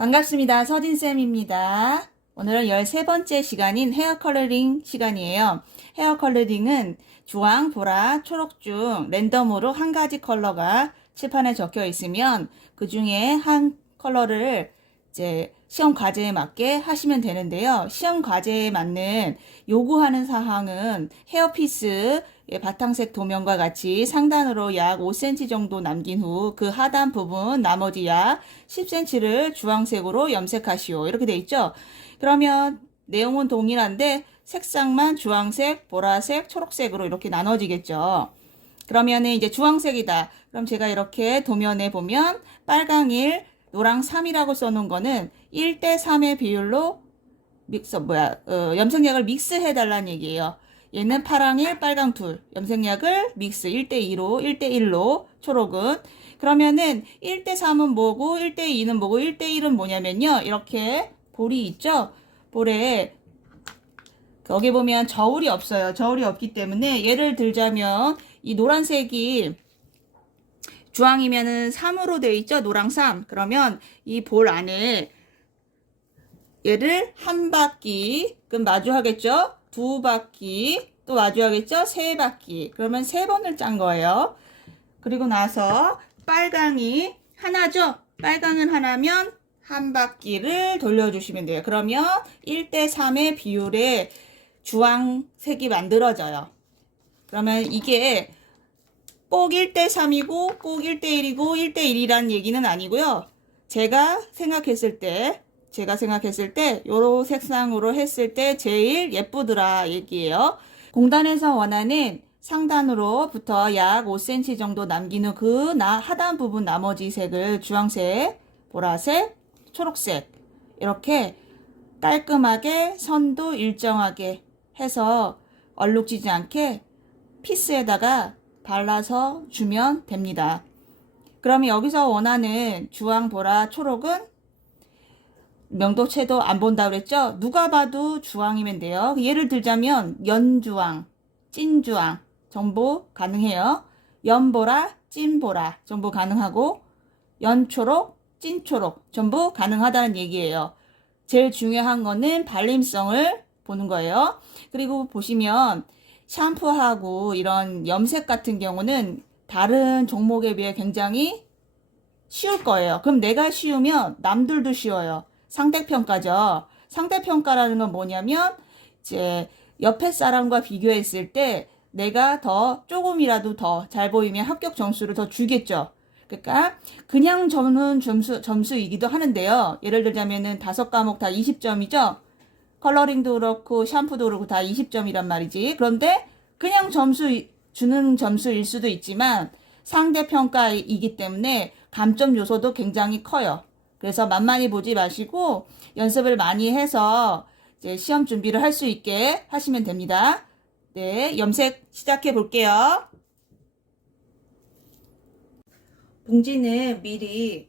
반갑습니다. 서진쌤입니다. 오늘은 13번째 시간인 헤어 컬러링 시간이에요. 헤어 컬러링은 주황, 보라, 초록 중 랜덤으로 한 가지 컬러가 칠판에 적혀 있으면 그 중에 한 컬러를 이제 시험 과제에 맞게 하시면 되는데요. 시험 과제에 맞는 요구하는 사항은 헤어피스 바탕색 도면과 같이 상단으로 약 5cm 정도 남긴 후 그 하단 부분 나머지 약 10cm를 주황색으로 염색하시오. 이렇게 돼 있죠. 그러면 내용은 동일한데 색상만 주황색, 보라색, 초록색으로 이렇게 나눠지겠죠. 그러면은 이제 주황색이다. 그럼 제가 이렇게 도면에 보면 빨강 1, 노랑 3이라고 써놓은 거는 1대3의 비율로 염색약을 믹스해 달라는 얘기예요. 얘는 파랑 1, 빨강 2, 염색약을 믹스 1대2로, 1대1로, 초록은. 그러면은 1대3은 뭐고, 1대2는 뭐고, 1대1은 뭐냐면요. 이렇게 볼이 있죠? 볼에, 여기 보면 저울이 없어요. 저울이 없기 때문에 예를 들자면 이 노란색이 주황이면은 3으로 되어 있죠? 노랑 3. 그러면 이 볼 안에 얘를 한 바퀴, 그럼 마주하겠죠? 두 바퀴, 또 마주하겠죠? 세 바퀴. 그러면 세 번을 짠 거예요. 그리고 나서 빨강이 하나죠? 빨강은 하나면 한 바퀴를 돌려주시면 돼요. 그러면 1대3의 비율의 주황색이 만들어져요. 그러면 이게 꼭 1대3이고 꼭 1대1이고 1대1이라는 얘기는 아니고요. 제가 생각했을 때 요런 색상으로 했을 때 제일 예쁘더라 얘기예요. 공단에서 원하는 상단으로부터 약 5cm 정도 남긴 후 그 하단 부분 나머지 색을 주황색, 보라색, 초록색 이렇게 깔끔하게 선도 일정하게 해서 얼룩지지 않게 피스에다가 발라서 주면 됩니다. 그러면 여기서 원하는 주황, 보라, 초록은 명도채도 안 본다 그랬죠? 누가 봐도 주황이면 돼요. 예를 들자면 연주황, 찐주황 전부 가능해요. 연보라, 찐보라 전부 가능하고 연초록, 찐초록 전부 가능하다는 얘기예요. 제일 중요한 거는 발림성을 보는 거예요. 그리고 보시면 샴푸하고 이런 염색 같은 경우는 다른 종목에 비해 굉장히 쉬울 거예요. 그럼 내가 쉬우면 남들도 쉬워요. 상대평가죠. 상대평가라는 건 뭐냐면 이제 옆에 사람과 비교했을 때 내가 더 조금이라도 더 잘 보이면 합격 점수를 더 주겠죠. 그러니까 그냥 저는 점수이기도 하는데요. 예를 들자면은 5과목 다 20점이죠. 컬러링도 그렇고 샴푸도 그렇고 다 20점이란 말이지. 그런데 그냥 주는 점수일 수도 있지만 상대평가이기 때문에 감점 요소도 굉장히 커요. 그래서 만만히 보지 마시고 연습을 많이 해서 이제 시험 준비를 할 수 있게 하시면 됩니다. 네, 염색 시작해 볼게요. 봉지는 미리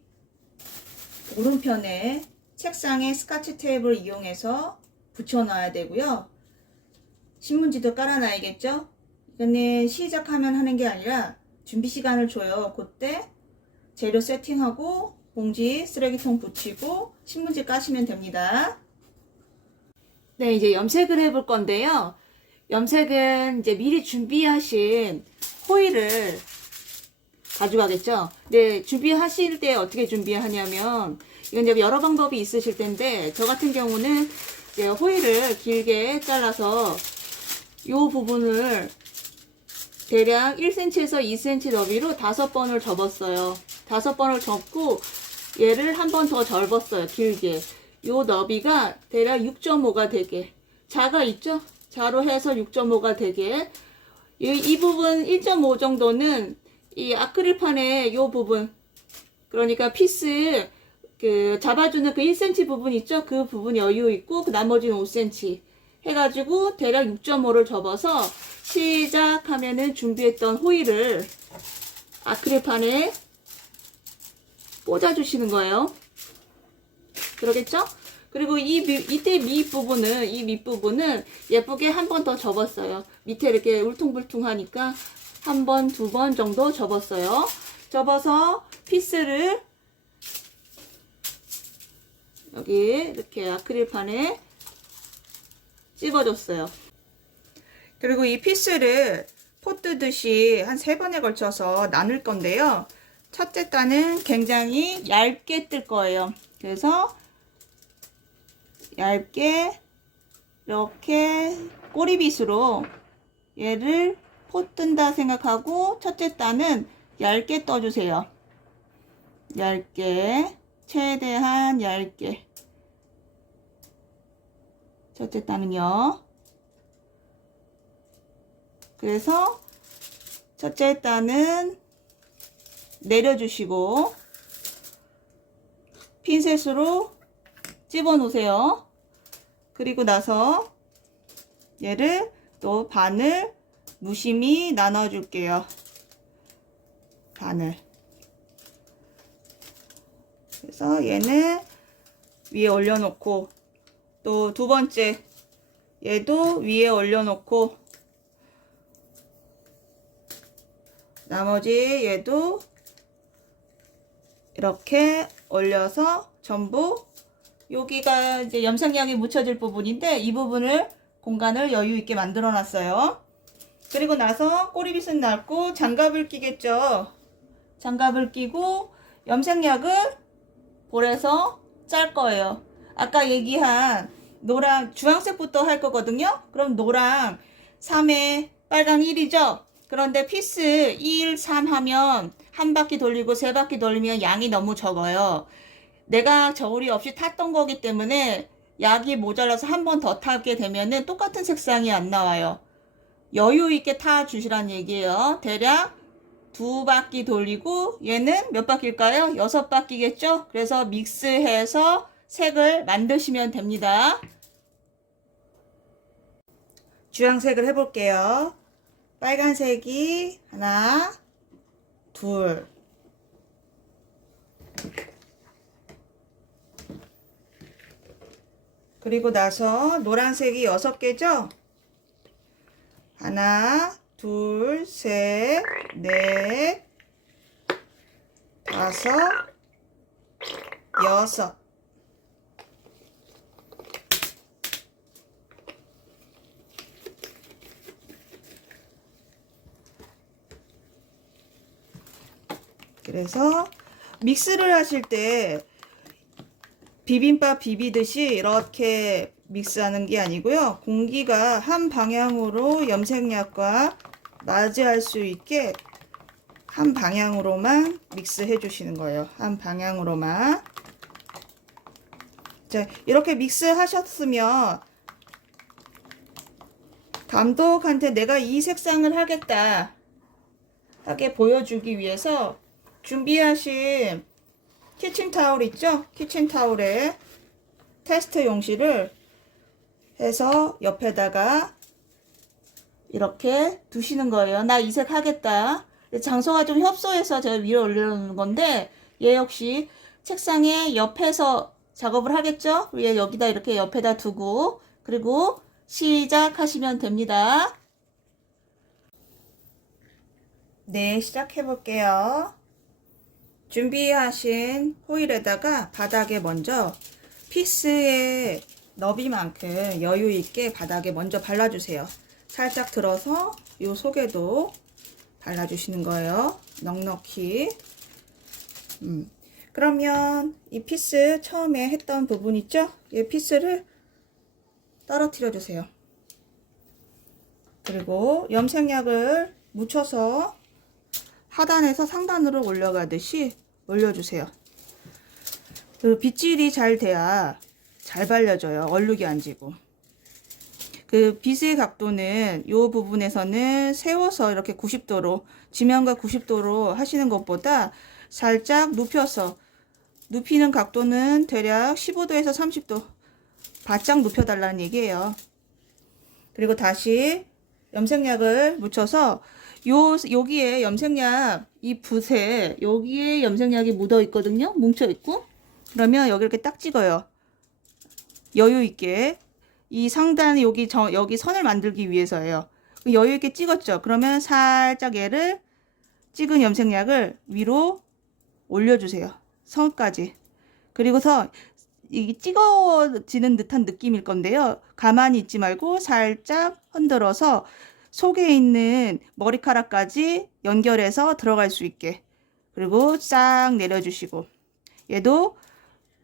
오른편에 책상에 스카치 테이프를 이용해서 붙여놔야 되고요. 신문지도 깔아놔야겠죠? 이거는 시작하면 하는 게 아니라 준비 시간을 줘요. 그때 재료 세팅하고 봉지 쓰레기통 붙이고 신문지 까시면 됩니다. 네, 이제 염색을 해볼 건데요. 염색은 이제 미리 준비하신 호일을 가져가겠죠. 네, 준비하실 때 어떻게 준비하냐면 이건 이제 여러 방법이 있으실 텐데 저 같은 경우는 이제 호일을 길게 잘라서 이 부분을 대략 1cm에서 2cm 너비로 5번을 접었어요. 5번을 접고 얘를 한 번 더 접었어요. 길게. 요 너비가 대략 6.5가 되게. 자가 있죠? 자로 해서 6.5가 되게. 이 부분 1.5 정도는 이 아크릴판의 요 부분. 그러니까 피스 잡아주는 그 1cm 부분 있죠? 그 부분 여유 있고 그 나머지는 5cm. 해가지고 대략 6.5를 접어서 시작하면은 준비했던 호일을 아크릴판에 꽂아주시는 거예요. 그러겠죠? 그리고 이때 밑부분은 예쁘게 한 번 더 접었어요. 밑에 이렇게 울퉁불퉁하니까 한 번, 두 번 정도 접었어요. 접어서 피스를 여기 이렇게 아크릴판에 찝어줬어요. 그리고 이 피스를 포 뜨듯이 한 3번에 걸쳐서 나눌 건데요. 첫째 단은 굉장히 얇게 뜰 거예요. 그래서 얇게 이렇게 꼬리빗으로 얘를 포 뜬다 생각하고 첫째 단은 얇게 떠주세요. 얇게, 최대한 얇게. 첫째 단은요. 그래서 첫째 단은 내려주시고 핀셋으로 집어 놓으세요. 그리고 나서 얘를 또 반을 무심히 나눠 줄게요. 반을. 그래서 얘는 위에 올려놓고 또 두 번째 얘도 위에 올려놓고 나머지 얘도 이렇게 올려서 전부 여기가 이제 염색약이 묻혀질 부분인데 이 부분을 공간을 여유 있게 만들어 놨어요. 그리고 나서 꼬리빗은 놨고 장갑을 끼겠죠. 장갑을 끼고 염색약을 볼에서 짤 거예요. 아까 얘기한 노랑 주황색부터 할 거거든요. 그럼 노랑 3에 빨강 1이죠. 그런데 피스 1, 3 하면 한 바퀴 돌리고 3바퀴 돌리면 양이 너무 적어요. 내가 저울이 없이 탔던 거기 때문에 약이 모자라서 한 번 더 타게 되면은 똑같은 색상이 안 나와요. 여유 있게 타 주시란 얘기예요. 대략 2바퀴 돌리고 얘는 몇 바퀴일까요? 6바퀴겠죠? 그래서 믹스해서 색을 만드시면 됩니다. 주황색을 해볼게요. 빨간색이 하나, 둘. 그리고 나서 노란색이 6개죠? 하나, 둘, 셋, 넷, 다섯, 여섯. 그래서 믹스를 하실 때 비빔밥 비비듯이 이렇게 믹스하는 게 아니고요. 공기가 한 방향으로 염색약과 맞이할 수 있게 한 방향으로만 믹스해 주시는 거예요. 한 방향으로만. 자, 이렇게 믹스 하셨으면 감독한테 내가 이 색상을 하겠다 하게 보여주기 위해서 준비하신 키친타올 있죠? 키친타올에 테스트 용실을 해서 옆에다가 이렇게 두시는 거예요. 나 이 색 하겠다. 장소가 좀 협소해서 제가 위에 올려놓는 건데 얘 역시 책상에 옆에서 작업을 하겠죠? 위에 여기다 이렇게 옆에다 두고 그리고 시작하시면 됩니다. 네, 시작해 볼게요. 준비하신 호일에다가 바닥에 먼저 피스의 너비만큼 여유 있게 바닥에 먼저 발라주세요. 살짝 들어서 이 속에도 발라주시는 거예요. 넉넉히. 그러면 이 피스 처음에 했던 부분 있죠? 이 피스를 떨어뜨려 주세요. 그리고 염색약을 묻혀서 하단에서 상단으로 올려가듯이 올려주세요. 그 빗질이 잘 돼야 잘 발려져요. 얼룩이 안 지고. 그 빗의 각도는 이 부분에서는 세워서 이렇게 90도로 지면과 90도로 하시는 것보다 살짝 눕혀서 눕히는 각도는 대략 15도에서 30도 바짝 눕혀달라는 얘기예요. 그리고 다시 염색약을 묻혀서 여기에 염색약 이 붓에 여기에 염색약이 묻어 있거든요. 뭉쳐 있고 그러면 여기 이렇게 딱 찍어요. 여유 있게 이 상단 여기 선을 만들기 위해서예요. 여유 있게 찍었죠. 그러면 살짝 얘를 찍은 염색약을 위로 올려주세요. 선까지. 그리고서 이게 찍어지는 듯한 느낌일 건데요. 가만히 있지 말고 살짝 흔들어서 속에 있는 머리카락까지 연결해서 들어갈 수 있게, 그리고 싹 내려주시고, 얘도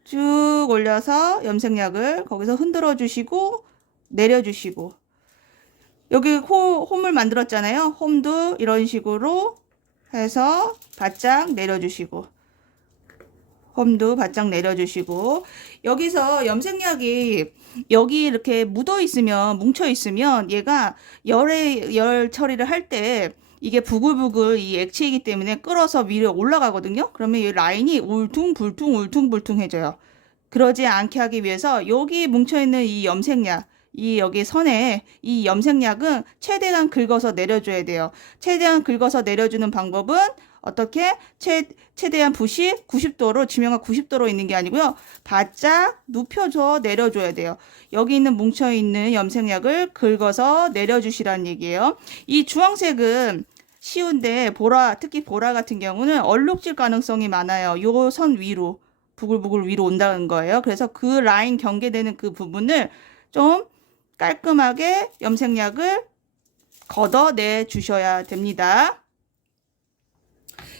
쭉 올려서 염색약을 거기서 흔들어 주시고 내려주시고, 여기 홈을 만들었잖아요. 홈도 이런 식으로 해서 바짝 내려주시고, 홈도 바짝 내려주시고, 여기서 염색약이 여기 이렇게 묻어 있으면, 뭉쳐 있으면 얘가 열 처리를 할 때 이게 부글부글 이 액체이기 때문에 끓어서 위로 올라가거든요. 그러면 이 라인이 울퉁불퉁 울퉁불퉁해져요. 그러지 않게 하기 위해서 여기 뭉쳐있는 이 염색약, 이 여기 선에 이 염색약은 최대한 긁어서 내려줘야 돼요. 최대한 긁어서 내려주는 방법은 어떻게? 최대한 붓이 90도로, 지명각 90도로 있는 게 아니고요. 바짝 눕혀서 내려줘야 돼요. 여기 있는 뭉쳐있는 염색약을 긁어서 내려주시라는 얘기예요. 이 주황색은 쉬운데 특히 보라 같은 경우는 얼룩질 가능성이 많아요. 요 선 위로, 부글부글 위로 온다는 거예요. 그래서 그 라인 경계되는 그 부분을 좀 깔끔하게 염색약을 걷어내 주셔야 됩니다.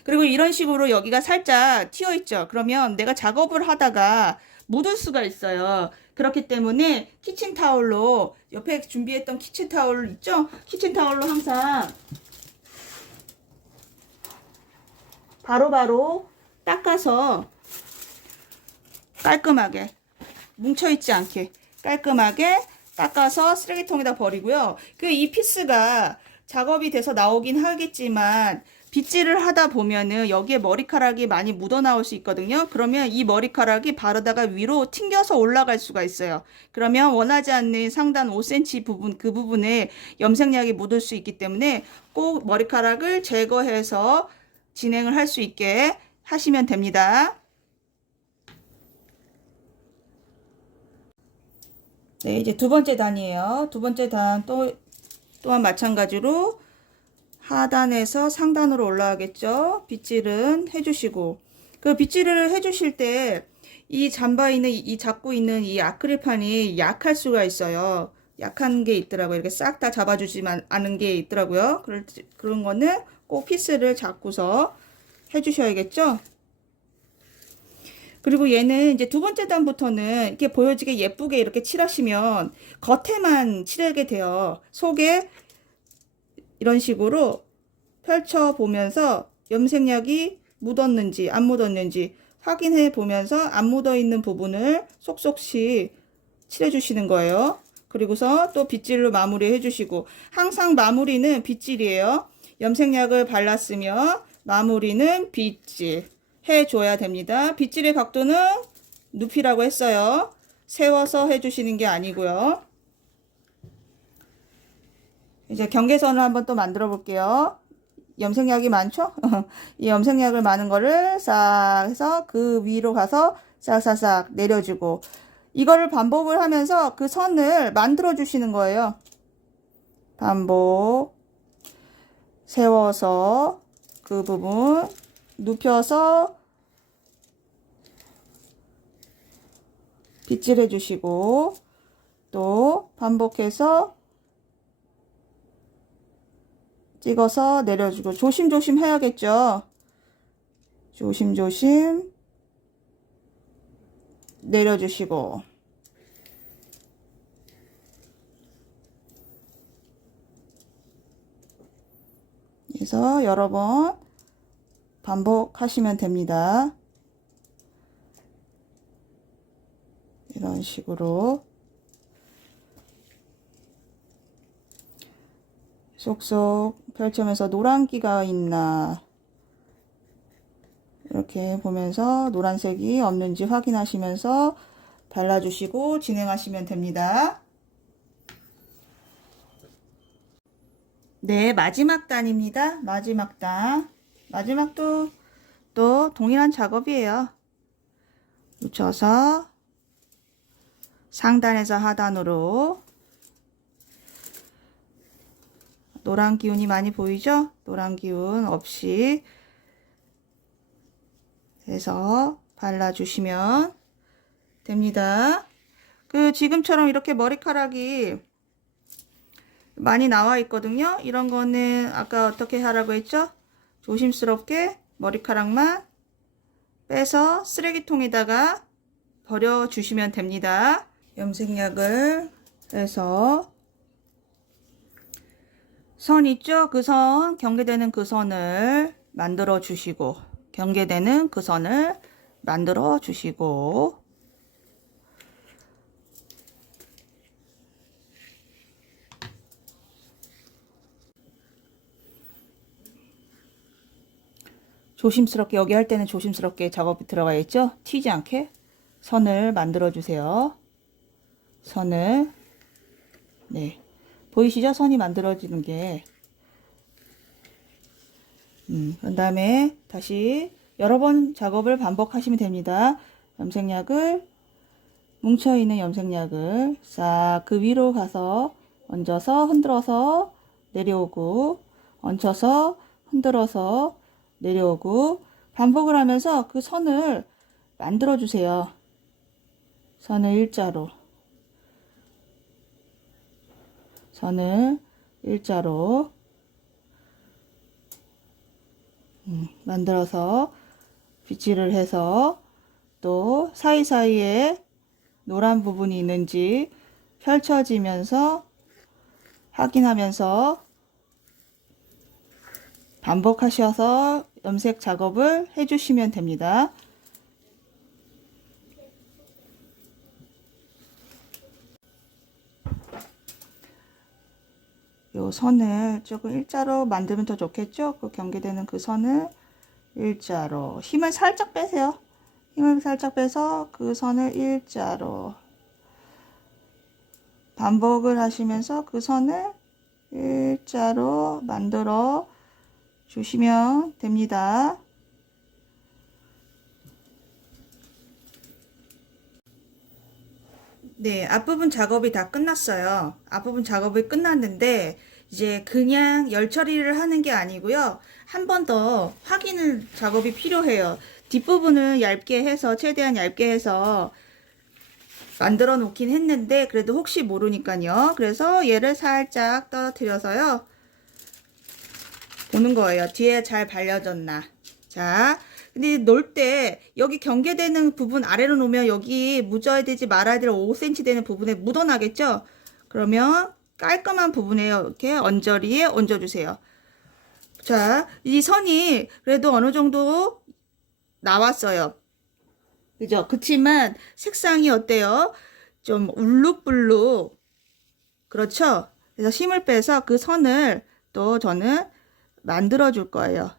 그리고 이런 식으로 여기가 살짝 튀어 있죠. 그러면 내가 작업을 하다가 묻을 수가 있어요. 그렇기 때문에 키친타올로, 옆에 준비했던 키친타올 있죠? 키친타올로 항상 바로바로 닦아서 깔끔하게, 뭉쳐있지 않게 깔끔하게 닦아서 쓰레기통에다 버리고요. 이 피스가 작업이 돼서 나오긴 하겠지만 빗질을 하다 보면은 여기에 머리카락이 많이 묻어 나올 수 있거든요. 그러면 이 머리카락이 바르다가 위로 튕겨서 올라갈 수가 있어요. 그러면 원하지 않는 상단 5cm 부분, 그 부분에 염색약이 묻을 수 있기 때문에 꼭 머리카락을 제거해서 진행을 할 수 있게 하시면 됩니다. 네, 이제 두 번째 단이에요. 두 번째 단 또한 마찬가지로 하단에서 상단으로 올라가겠죠. 빗질은 해주시고, 그 빗질을 해주실 때 이 잠바 있는, 이 잡고 있는 이 아크릴판이 약할 수가 있어요. 약한 게 있더라고요. 이렇게 싹 다 잡아주지만 않은 게 있더라고요. 그런 거는 꼭 피스를 잡고서 해주셔야겠죠. 그리고 얘는 이제 두 번째 단부터는 이렇게 보여지게 예쁘게 이렇게 칠하시면 겉에만 칠하게 돼요. 속에 이런 식으로 펼쳐 보면서 염색약이 묻었는지 안 묻었는지 확인해 보면서 안 묻어 있는 부분을 쏙쏙씩 칠해 주시는 거예요. 그리고서 또 빗질로 마무리 해 주시고, 항상 마무리는 빗질이에요. 염색약을 발랐으면 마무리는 빗질 해줘야 됩니다. 빗질의 각도는 눕히라고 했어요. 세워서 해주시는 게 아니고요. 이제 경계선을 한번 또 만들어 볼게요. 염색약이 많죠? 이 염색약을 많은 거를 싹 해서 그 위로 가서 싹싹싹 내려주고, 이거를 반복을 하면서 그 선을 만들어 주시는 거예요. 반복, 세워서 그 부분 눕혀서 빗질해 주시고, 또 반복해서 찍어서 내려주고, 조심조심 해야겠죠. 조심조심 내려주시고, 그래서 여러 번 반복하시면 됩니다. 이런 식으로 쏙쏙 펼치면서 노란기가 있나 이렇게 보면서 노란색이 없는지 확인하시면서 발라주시고 진행하시면 됩니다. 네, 마지막 단입니다. 마지막 단. 마지막도 또 동일한 작업이에요. 묻혀서 상단에서 하단으로, 노란 기운이 많이 보이죠? 노란 기운 없이 해서 발라주시면 됩니다. 지금처럼 이렇게 머리카락이 많이 나와 있거든요. 이런 거는 아까 어떻게 하라고 했죠? 조심스럽게 머리카락만 빼서 쓰레기통에다가 버려 주시면 됩니다. 염색약을 해서 선 있죠? 그 선, 경계되는 그 선을 만들어 주시고, 경계되는 그 선을 만들어 주시고, 조심스럽게, 여기 할 때는 조심스럽게 작업이 들어가 있죠? 튀지 않게 선을 만들어 주세요. 선을, 네. 보이시죠? 선이 만들어지는 게. 그 다음에 다시 여러 번 작업을 반복하시면 됩니다. 염색약을, 뭉쳐있는 염색약을 싹 그 위로 가서 얹어서 흔들어서 내려오고, 얹혀서 흔들어서 내려오고, 반복을 하면서 그 선을 만들어 주세요. 선을 일자로. 선을 일자로 만들어서 빗질을 해서 또 사이사이에 노란 부분이 있는지 펼쳐지면서 확인하면서 반복하셔서 염색 작업을 해주시면 됩니다. 요 선을 조금 일자로 만들면 더 좋겠죠? 그 경계되는 그 선을 일자로 힘을 살짝 빼세요. 힘을 살짝 빼서 그 선을 일자로 반복을 하시면서 그 선을 일자로 만들어 주시면 됩니다. 네, 앞부분 작업이 다 끝났어요. 앞부분 작업이 끝났는데 이제 그냥 열 처리를 하는 게 아니고요. 한 번 더 확인을 작업이 필요해요. 뒷부분은 얇게 해서 최대한 얇게 해서 만들어 놓긴 했는데 그래도 혹시 모르니까요. 그래서 얘를 살짝 떨어뜨려서요. 보는 거예요. 뒤에 잘 발려졌나. 자, 근데 놓을 때 여기 경계되는 부분 아래로 놓으면 여기 묻어야 되지 말아야 될 5cm 되는 부분에 묻어나겠죠? 그러면 깔끔한 부분에 이렇게 언저리에 얹어주세요. 자, 이 선이 그래도 어느 정도 나왔어요. 그죠? 그치만 색상이 어때요? 좀 울룩불룩. 그렇죠? 그래서 힘을 빼서 그 선을 또 저는 만들어 줄 거예요.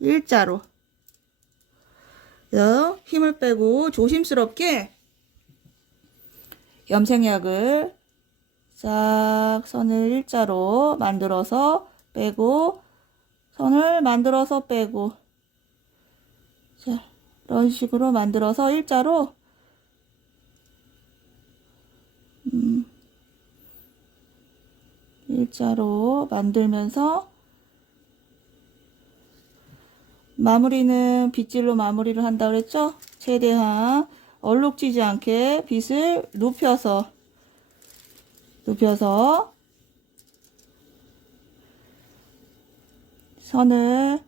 일자로. 그래서 힘을 빼고 조심스럽게 염색약을 싹 선을 일자로 만들어서 빼고 선을 만들어서 빼고 자, 이런 식으로 만들어서 일자로 일자로 만들면서 마무리는 빗질로 마무리를 한다고 그랬죠? 최대한 얼룩지지 않게 빗을 눕혀서 선을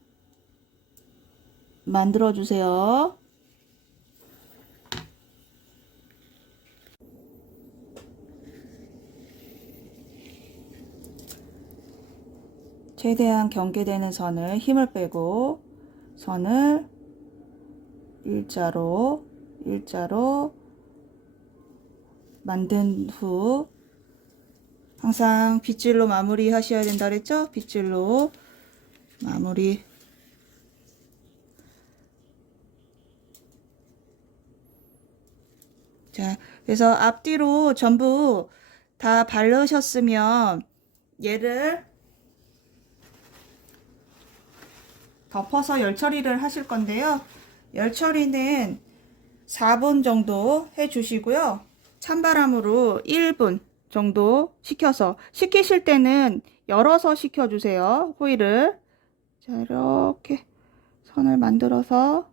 만들어 주세요. 최대한 경계되는 선을 힘을 빼고 선을 일자로 만든 후 항상 빗질로 마무리 하셔야 된다 그랬죠? 빗질로 마무리. 자, 그래서 앞뒤로 전부 다 바르셨으면 얘를 덮어서 열 처리를 하실 건데요. 열 처리는 4분 정도 해 주시고요. 찬바람으로 1분 정도 식혀서, 식히실 때는 열어서 식혀 주세요. 호일을. 자, 이렇게 선을 만들어서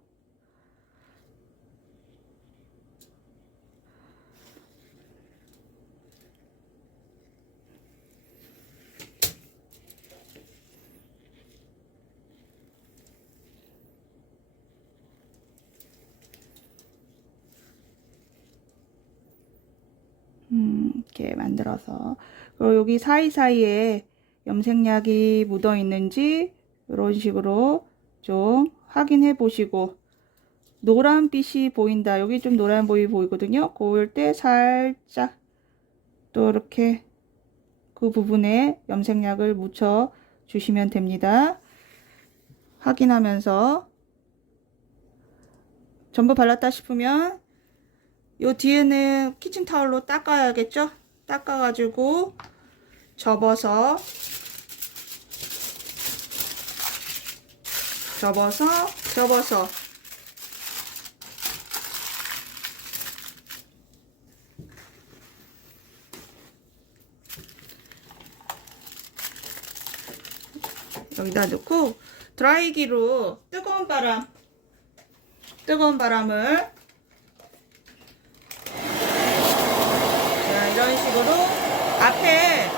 이렇게 만들어서, 그리고 여기 사이사이에 염색약이 묻어 있는지 이런 식으로 좀 확인해 보시고, 노란빛이 보인다, 여기 좀 노란 보이 보이거든요. 그럴 때 살짝 또 이렇게 그 부분에 염색약을 묻혀 주시면 됩니다. 확인하면서 전부 발랐다 싶으면 요 뒤에는 키친타올로 닦아야겠죠? 닦아가지고 접어서 여기다 넣고 드라이기로 뜨거운 바람을 자, 이런 식으로 앞에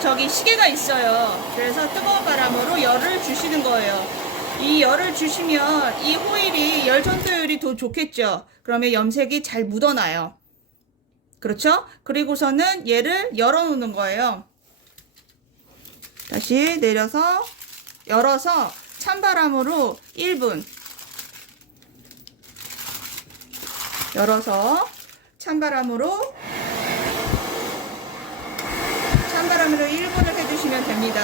저기 시계가 있어요. 그래서 뜨거운 바람으로 열을 주시는 거예요. 이 열을 주시면 이 호일이 열 전도율이 더 좋겠죠. 그러면 염색이 잘 묻어나요. 그렇죠? 그리고서는 얘를 열어 놓는 거예요. 다시 내려서 열어서 찬바람으로 1분 열어서 찬바람으로 1분을 해주시면 됩니다.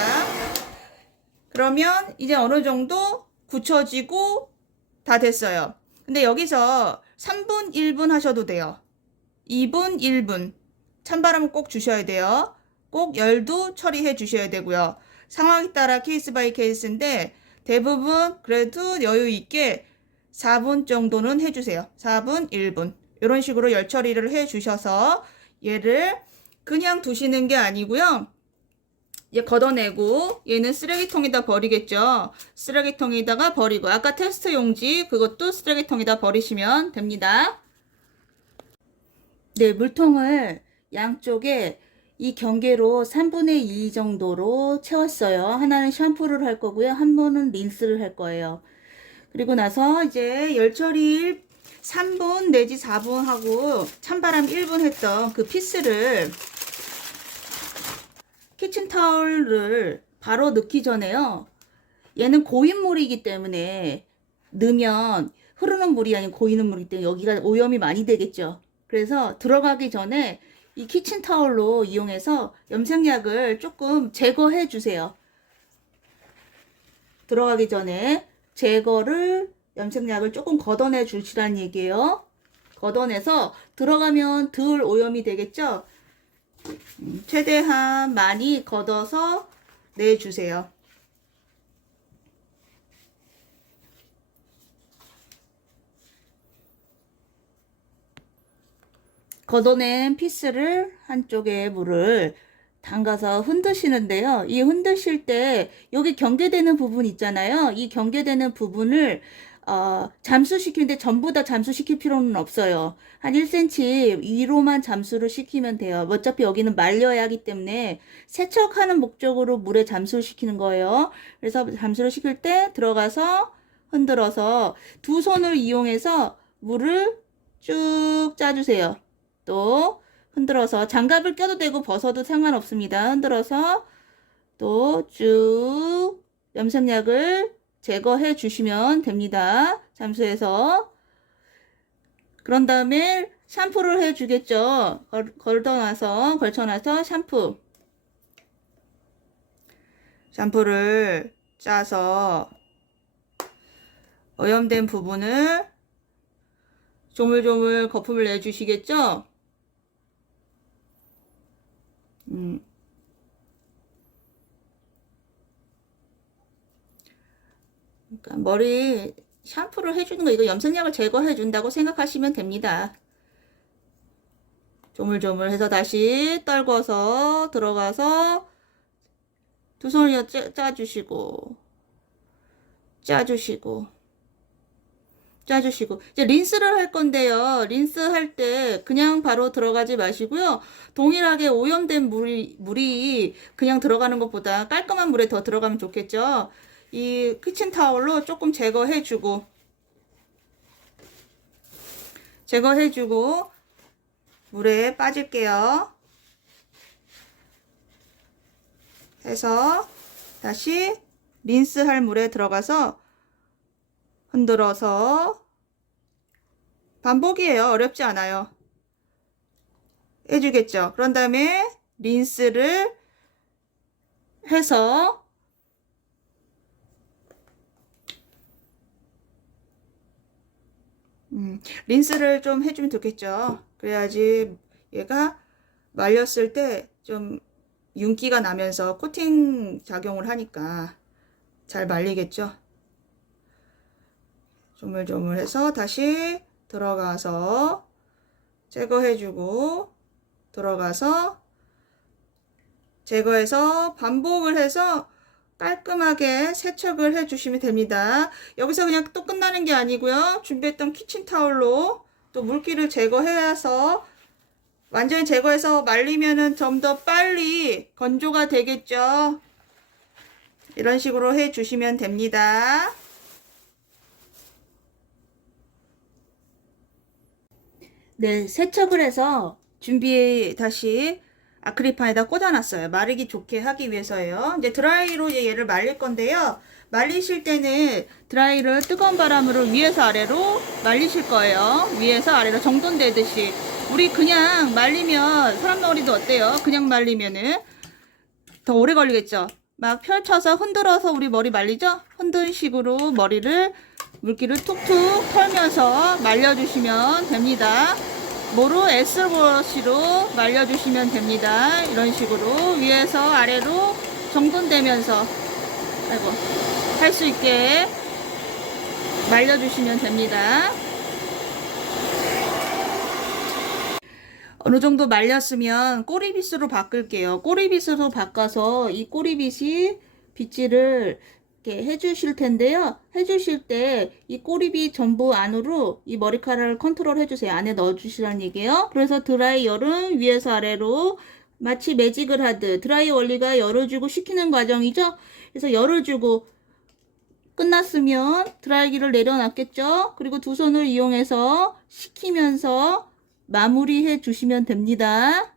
그러면 이제 어느 정도 굳혀지고 다 됐어요. 근데 여기서 3분 1분 하셔도 돼요. 2분 1분 찬바람을 꼭 주셔야 돼요. 꼭 열도 처리해 주셔야 되고요. 상황에 따라 케이스 바이 케이스인데 대부분 그래도 여유 있게 4분 정도는 해주세요. 4분 1분 이런 식으로 열 처리를 해 주셔서 얘를 그냥 두시는 게 아니고요. 얘 걷어내고 얘는 쓰레기통에다 버리겠죠. 쓰레기통에다가 버리고 아까 테스트 용지 그것도 쓰레기통에다 버리시면 됩니다. 네, 물통을 양쪽에 이 경계로 3분의 2 정도로 채웠어요. 하나는 샴푸를 할 거고요. 한 번은 린스를 할 거예요. 그리고 나서 이제 열 처리 3분 내지 4분 하고 찬바람 1분 했던 그 피스를 키친타올을 바로 넣기 전에요. 얘는 고인물이기 때문에 넣으면 흐르는 물이 아닌 고이는 물이기 때문에 여기가 오염이 많이 되겠죠. 그래서 들어가기 전에 이 키친타올로 이용해서 염색약을 조금 제거해 주세요. 들어가기 전에 염색약을 조금 걷어내 주시라는 얘기예요. 걷어내서 들어가면 덜 오염이 되겠죠. 최대한 많이 걷어서 내주세요. 걷어낸 피스를 한쪽에 물을 담가서 흔드시는데요. 이 흔드실 때 여기 경계되는 부분 있잖아요. 이 경계되는 부분을 잠수시키는데 전부 다 잠수시킬 필요는 없어요. 한 1cm 위로만 잠수를 시키면 돼요. 어차피 여기는 말려야 하기 때문에 세척하는 목적으로 물에 잠수를 시키는 거예요. 그래서 잠수를 시킬 때 들어가서 흔들어서 두 손을 이용해서 물을 쭉 짜주세요. 또 흔들어서 장갑을 껴도 되고 벗어도 상관없습니다. 흔들어서 또 쭉 염색약을 제거해 주시면 됩니다. 잠수해서. 그런 다음에 샴푸를 해 주겠죠. 걸쳐놔서 샴푸를 짜서 오염된 부분을 조물조물 거품을 내주시겠죠. 그러니까 머리 샴푸를 해주는 거 이거 염색약을 제거해 준다고 생각하시면 됩니다. 조물조물 해서 다시 떨궈서 들어가서 두 손을 짜주시고 이제 린스를 할 건데요. 린스 할 때 그냥 바로 들어가지 마시고요. 동일하게 오염된 물이 그냥 들어가는 것보다 깔끔한 물에 더 들어가면 좋겠죠. 이 키친타올로 조금 제거해주고 물에 빠질게요. 해서 다시 린스할 물에 들어가서 흔들어서 반복이에요. 어렵지 않아요. 해주겠죠. 그런 다음에 린스를 해서 린스를 좀 해주면 좋겠죠. 그래야지 얘가 말렸을 때 좀 윤기가 나면서 코팅 작용을 하니까 잘 말리겠죠. 조물조물해서 다시 들어가서 제거해주고 들어가서 제거해서 반복을 해서 깔끔하게 세척을 해주시면 됩니다. 여기서 그냥 또 끝나는 게 아니고요. 준비했던 키친타올로 또 물기를 제거해서 완전히 제거해서 말리면은 좀 더 빨리 건조가 되겠죠. 이런 식으로 해주시면 됩니다. 네, 세척을 해서 다시 아크릴판에다 꽂아놨어요. 마르기 좋게 하기 위해서예요. 이제 드라이로 이제 얘를 말릴 건데요. 말리실 때는 드라이를 뜨거운 바람으로 위에서 아래로 말리실 거예요. 위에서 아래로 정돈되듯이. 우리 그냥 말리면 사람 머리도 어때요? 그냥 말리면은 더 오래 걸리겠죠. 막 펼쳐서 흔들어서 우리 머리 말리죠? 흔든 식으로 머리를 물기를 툭툭 털면서 말려주시면 됩니다. 모로 S브러쉬로 말려주시면 됩니다. 이런 식으로 위에서 아래로 정돈되면서 할 수 있게 말려주시면 됩니다. 어느 정도 말렸으면 꼬리빗으로 바꿀게요. 꼬리빗으로 바꿔서 이 꼬리빗이 빗질을 이렇게 해주실 텐데요. 해주실 때 이 꼬리빗 전부 안으로 이 머리카락을 컨트롤 해주세요. 안에 넣어주시라는 얘기예요. 그래서 드라이어는 위에서 아래로 마치 매직을 하듯 드라이 원리가 열어주고 식히는 과정이죠. 그래서 열어주고 끝났으면 드라이기를 내려놨겠죠. 그리고 두 손을 이용해서 식히면서 마무리해 주시면 됩니다.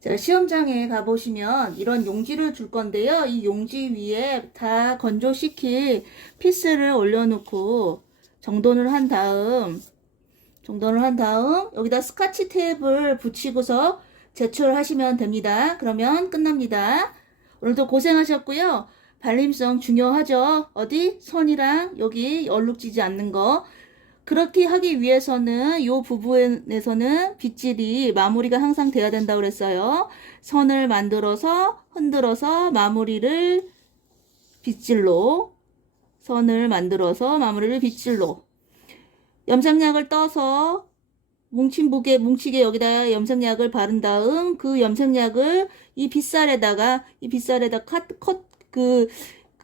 자, 시험장에 가보시면 이런 용지를 줄 건데요. 이 용지 위에 다 건조시킬 피스를 올려놓고 정돈을 한 다음 여기다 스카치 테이프를 붙이고서 제출하시면 됩니다. 그러면 끝납니다. 오늘도 고생하셨고요. 발림성 중요하죠. 어디? 선이랑 여기 얼룩지지 않는 거. 그렇게 하기 위해서는 이 부분에서는 빗질이 마무리가 항상 돼야 된다고 그랬어요. 선을 만들어서 흔들어서 마무리를 빗질로 염색약을 떠서 뭉치게 여기다 염색약을 바른 다음 그 염색약을 이 빗살에다가 그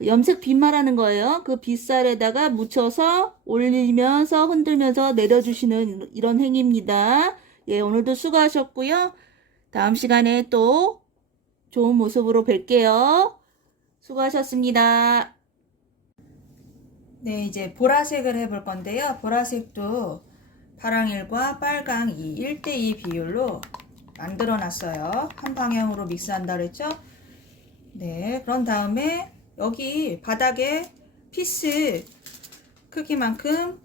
염색 빗 말하는 거예요. 그 빗살에다가 묻혀서 올리면서 흔들면서 내려주시는 이런 행위입니다. 예, 오늘도 수고하셨고요. 다음 시간에 또 좋은 모습으로 뵐게요. 수고하셨습니다. 네, 이제 보라색을 해볼 건데요. 보라색도 파랑일과 빨강 1대2 비율로 만들어 놨어요. 한 방향으로 믹스한다 그랬죠? 네, 그런 다음에 여기 바닥에 피스 크기만큼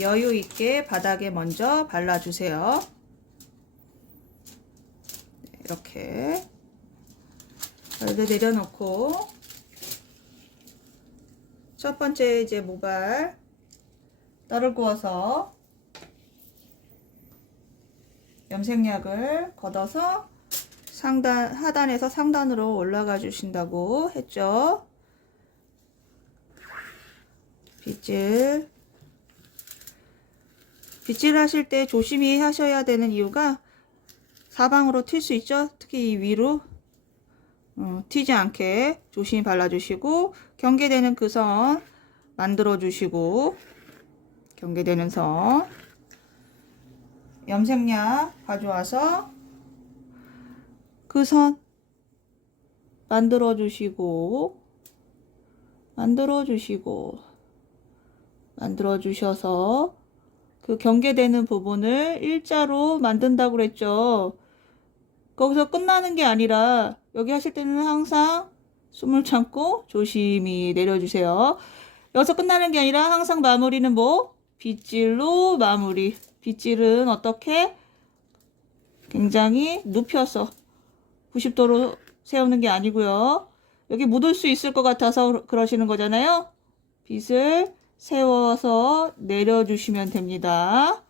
여유 있게 바닥에 먼저 발라주세요. 이렇게 내려놓고 첫 번째 이제 모발 떡을 구워서 염색약을 걷어서 하단에서 상단으로 올라가 주신다고 했죠. 빗질 하실 때 조심히 하셔야 되는 이유가 사방으로 튈 수 있죠. 특히 이 위로 튀지 않게 조심히 발라주시고 경계되는 그 선 만들어 주시고 경계되는 선 염색약 가져와서 그 선 만들어 주셔서 그 경계되는 부분을 일자로 만든다고 그랬죠. 거기서 끝나는 게 아니라 여기 하실 때는 항상 숨을 참고 조심히 내려주세요. 여기서 끝나는 게 아니라 항상 마무리는 뭐? 빗질로 마무리. 빗질은 어떻게? 굉장히 눕혀서 90도로 세우는 게 아니고요. 여기 묻을 수 있을 것 같아서 그러시는 거잖아요. 빗을 세워서 내려주시면 됩니다.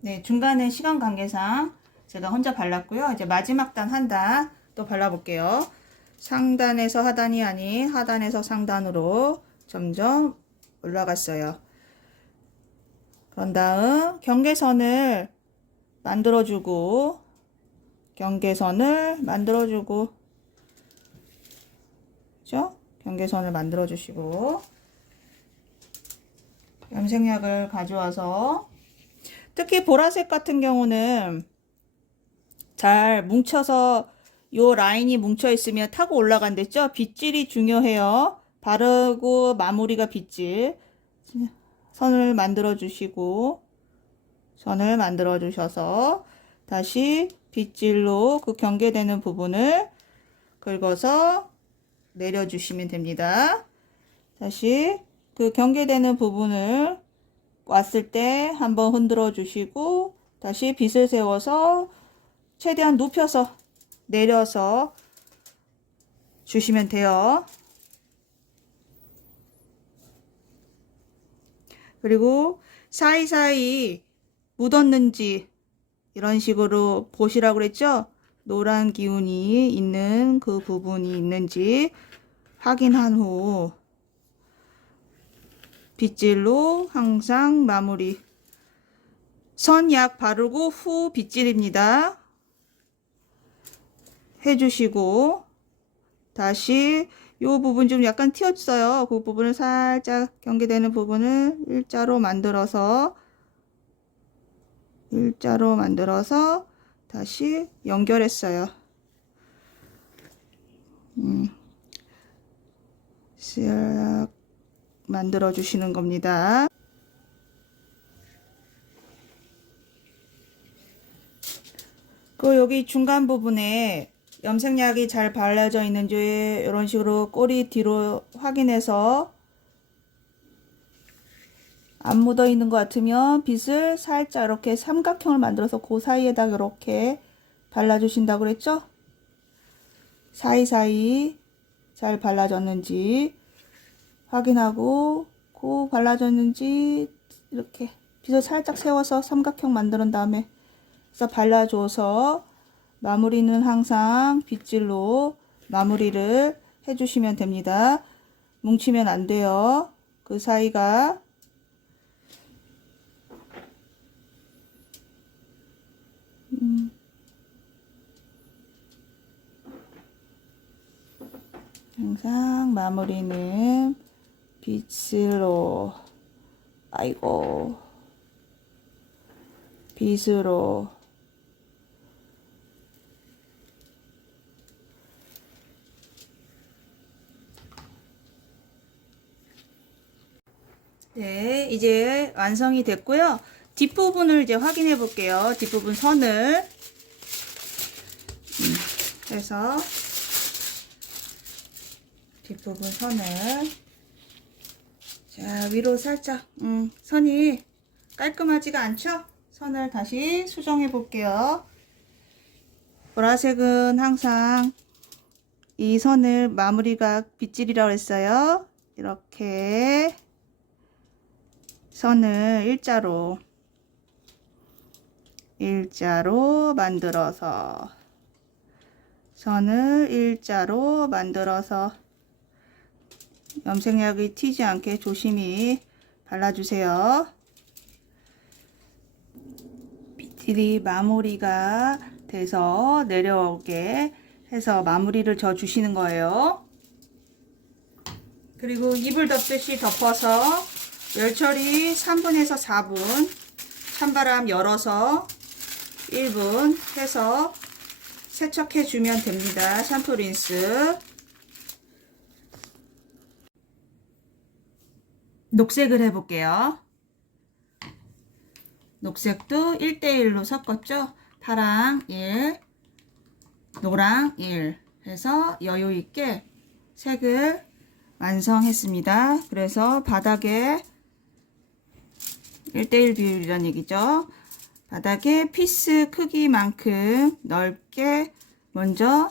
네, 중간에 시간 관계상 제가 혼자 발랐고요. 이제 마지막 단 한 단 또 발라볼게요. 상단에서 하단이 아닌 하단에서 상단으로 점점 올라갔어요. 그런 다음 경계선을 만들어주고 경계선을 만들어주고 그죠? 경계선을 만들어주시고 염색약을 가져와서 특히 보라색 같은 경우는 잘 뭉쳐서 요 라인이 뭉쳐 있으면 타고 올라간댔죠? 빗질이 중요해요. 바르고 마무리가 빗질. 선을 만들어 주시고 선을 만들어 주셔서 다시 빗질로 그 경계되는 부분을 긁어서 내려 주시면 됩니다. 다시 그 경계되는 부분을 왔을 때 한번 흔들어 주시고 다시 빗을 세워서 최대한 눕혀서 내려서 주시면 돼요. 그리고 사이사이 묻었는지 이런 식으로 보시라고 그랬죠? 노란 기운이 있는 그 부분이 있는지 확인한 후 빗질로 항상 마무리. 선 약 바르고 후 빗질입니다. 해주시고 다시 요 부분 좀 약간 튀었어요. 그 부분을 살짝 경계되는 부분을 일자로 만들어서 다시 연결했어요. 쓱 만들어 주시는 겁니다. 그 여기 중간 부분에 염색약이 잘 발라져 있는지 이런 식으로 꼬리 뒤로 확인해서 안 묻어 있는 것 같으면 빗을 살짝 이렇게 삼각형을 만들어서 그 사이에다 이렇게 발라주신다고 그랬죠? 사이사이 잘 발라졌는지 확인하고 그 발라졌는지 이렇게 빗을 살짝 세워서 삼각형 만드는 다음에 그래서 발라줘서 마무리는 항상 빗질로 마무리를 해주시면 됩니다. 뭉치면 안 돼요. 그 사이가 항상 마무리는 빗으로 아이고 빗으로 네, 이제 완성이 됐고요. 뒷부분을 이제 확인해 볼게요. 뒷부분 선을 해서 뒷부분 선을 자 위로 살짝 선이 깔끔하지가 않죠? 선을 다시 수정해 볼게요. 보라색은 항상 이 선을 마무리가 빗질이라고 했어요. 이렇게 선을 일자로 만들어서 선을 일자로 만들어서 염색약이 튀지 않게 조심히 발라주세요. 빗질이 마무리가 돼서 내려오게 해서 마무리를 져 주시는 거예요. 그리고 이불 덮듯이 덮어서 열처리 3분에서 4분 찬바람 열어서 1분 해서 세척해 주면 됩니다. 샴푸 린스. 녹색을 해볼게요. 녹색도 1대1로 섞었죠. 파랑 1, 노랑 1 해서 여유 있게 색을 완성했습니다. 그래서 바닥에 1대1 비율이란 얘기죠. 바닥에 피스 크기만큼 넓게 먼저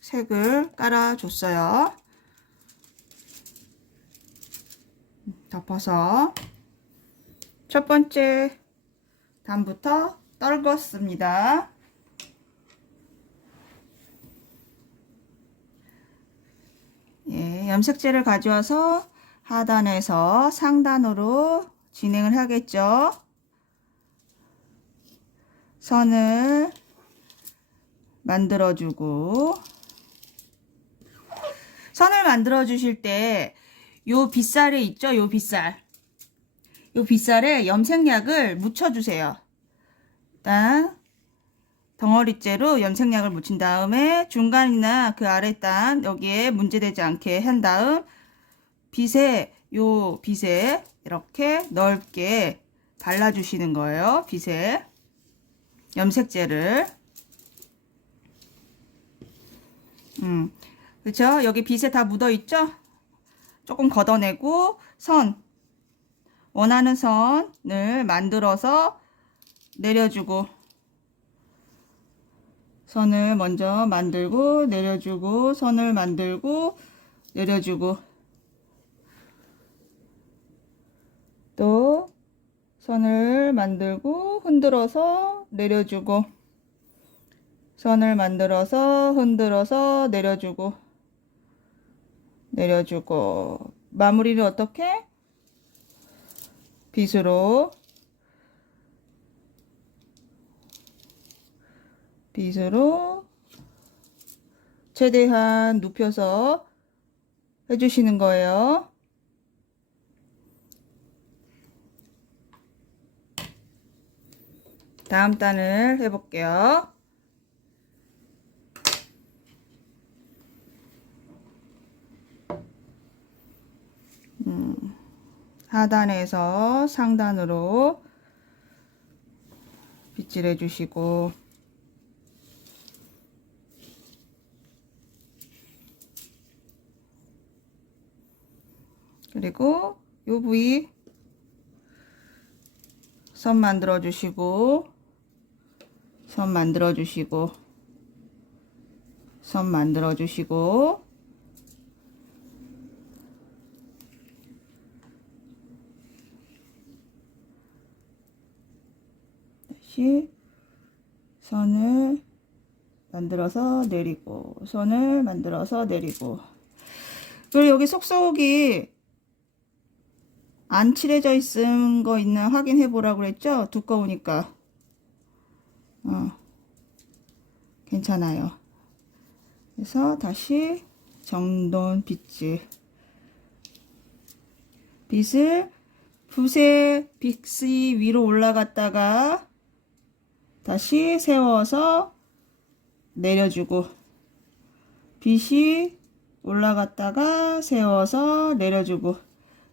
색을 깔아줬어요. 덮어서 첫 번째 단부터 떨궜습니다. 예, 염색제를 가져와서 하단에서 상단으로 진행을 하겠죠. 선을 만들어주고, 선을 만들어 주실 때 요 빗살이 있죠? 요 빗살. 요 빗살에 염색약을 묻혀주세요. 일단 덩어리째로 염색약을 묻힌 다음에 중간이나 그 아래 단 여기에 문제되지 않게 한 다음 요 빗에 이렇게 넓게 발라주시는 거예요. 빗에 염색제를. 그렇죠? 여기 빗에 다 묻어 있죠? 조금 걷어내고 원하는 선을 만들어서 내려주고, 선을 먼저 만들고 내려주고, 선을 만들고 내려주고, 또 선을 만들고 흔들어서 내려주고, 선을 만들어서 흔들어서 내려주고, 마무리를 어떻게? 빗으로 최대한 눕혀서 해주시는 거예요. 다음 단을 해볼게요. 하단에서 상단으로 빗질 해주시고, 그리고 요 부위 선 만들어 주시고, 선 만들어 주시고, 선 만들어 주시고, 다시 선을 만들어서 내리고, 선을 만들어서 내리고. 그리고 여기 속속이 안 칠해져 있은 거 있나 확인해 보라고 그랬죠? 두꺼우니까. 괜찮아요. 그래서 다시 정돈 빗질. 붓의 빗이 위로 올라갔다가 다시 세워서 내려주고, 빗이 올라갔다가 세워서 내려주고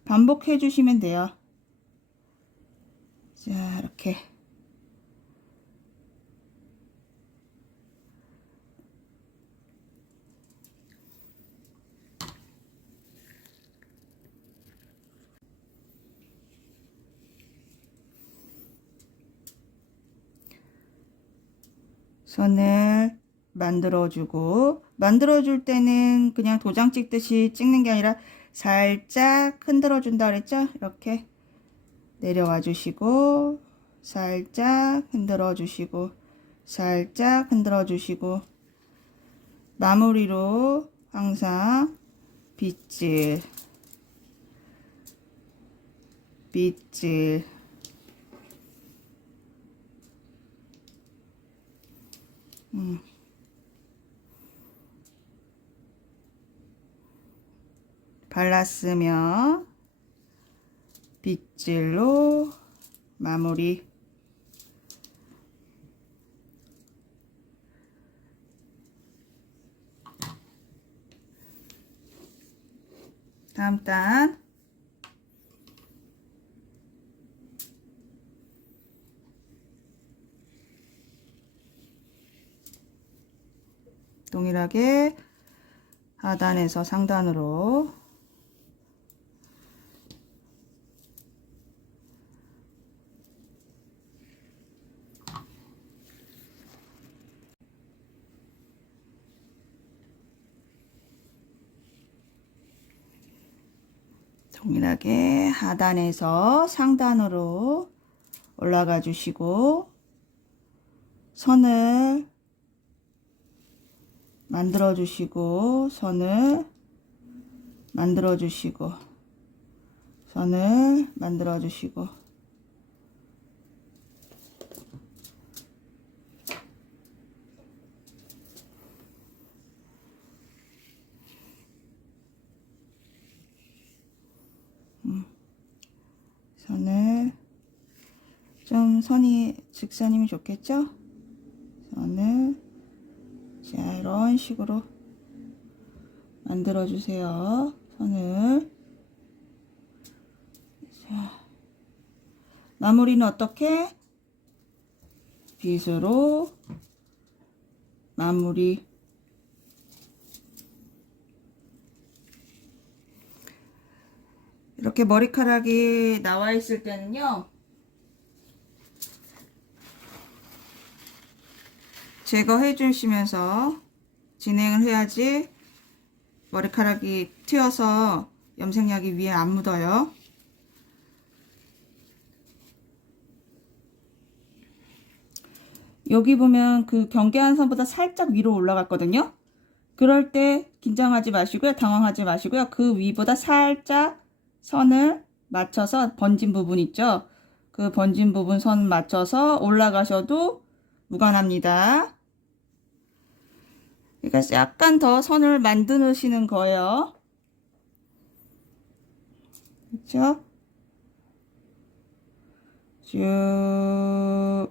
반복해 주시면 돼요. 자, 이렇게. 선을 만들어주고, 만들어줄 때는 그냥 도장 찍듯이 찍는 게 아니라 살짝 흔들어 준다 그랬죠? 이렇게 내려와 주시고, 살짝 흔들어 주시고, 살짝 흔들어 주시고, 마무리로 항상 빗질, 발랐으면 빗질로 마무리. 다음 단 동일하게 하단에서 상단으로 동일하게 하단에서 상단으로 올라가 주시고 선을 만들어 주시고 선을 만들어 주시고 선을 만들어 주시고 선을 좀 선이 직선이면 좋겠죠? 선을 자 이런 식으로 만들어 주세요. 선을 자, 마무리는 어떻게? 빗으로 마무리. 이렇게 머리카락이 나와 있을 때는요, 제거해 주시면서 진행을 해야지 머리카락이 튀어서 염색약이 위에 안 묻어요. 여기 보면 그 경계한 선보다 살짝 위로 올라갔거든요. 그럴 때 긴장하지 마시고요. 당황하지 마시고요. 그 위보다 살짝 선을 맞춰서 번진 부분 있죠. 그 번진 부분 선 맞춰서 올라가셔도 무관합니다. 그러니까 약간 더 선을 만드시는 거예요. 그렇죠? 쭉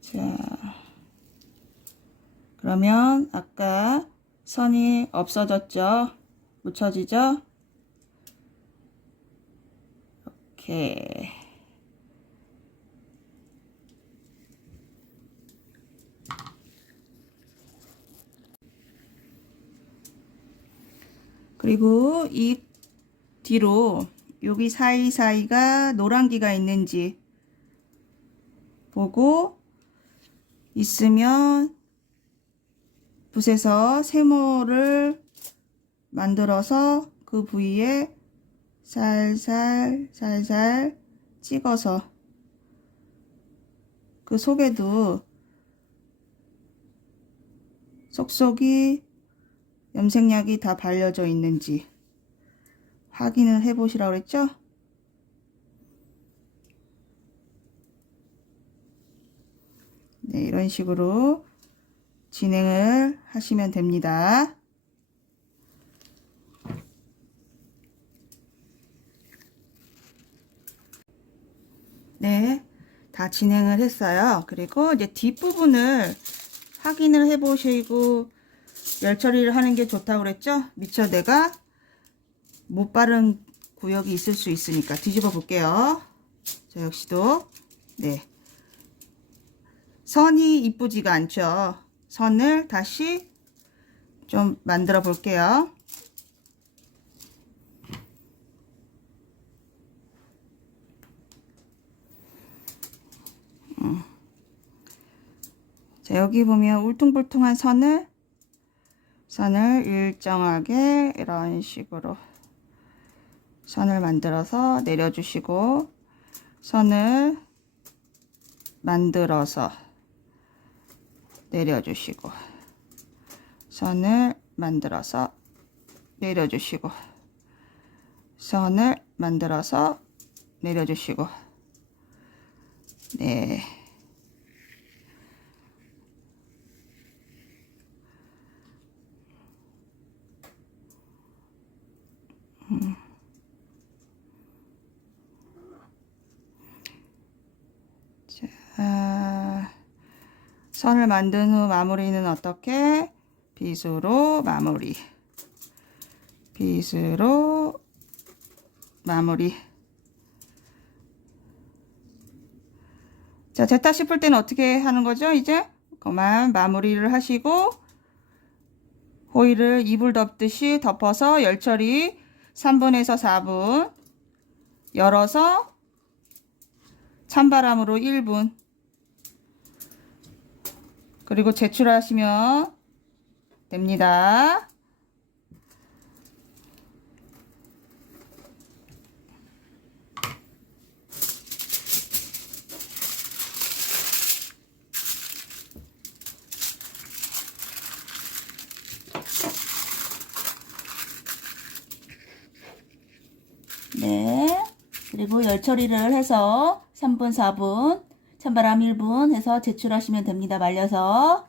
자, 그러면 아까 선이 없어졌죠? 묻혀지죠? 이렇게. 그리고 이 뒤로 여기 사이사이가 노란기가 있는지 보고 있으면 붓에서 세모를 만들어서 그 부위에 살살 찍어서 그 속에도 속속이 염색약이 다 발려져 있는지 확인을 해 보시라고 그랬죠? 네, 이런 식으로 진행을 하시면 됩니다. 네, 다 진행을 했어요. 그리고 이제 뒷부분을 확인을 해 보시고 열 처리를 하는 게 좋다고 그랬죠? 미처 내가 못 바른 구역이 있을 수 있으니까 뒤집어 볼게요. 저 역시도 네, 선이 이쁘지가 않죠. 선을 다시 좀 만들어 볼게요. 자, 여기 보면 울퉁불퉁한 선을 일정하게 이런 식으로 선을 만들어서 내려주시고 선을 만들어서 내려주시고 선을 만들어서 내려주시고 선을 만들어서 내려주시고 네. 자, 선을 만든 후 마무리는 어떻게? 빗으로 마무리. 빗으로 마무리. 자, 됐다 싶을 때는 어떻게 하는 거죠? 이제 그만 마무리를 하시고 호일을 이불 덮듯이 덮어서 열처리 3분에서 4분 열어서 찬바람으로 1분 그리고 제출하시면 됩니다. 네. 그리고 열 처리를 해서 3분, 4분, 찬바람 1분 해서 제출하시면 됩니다. 말려서.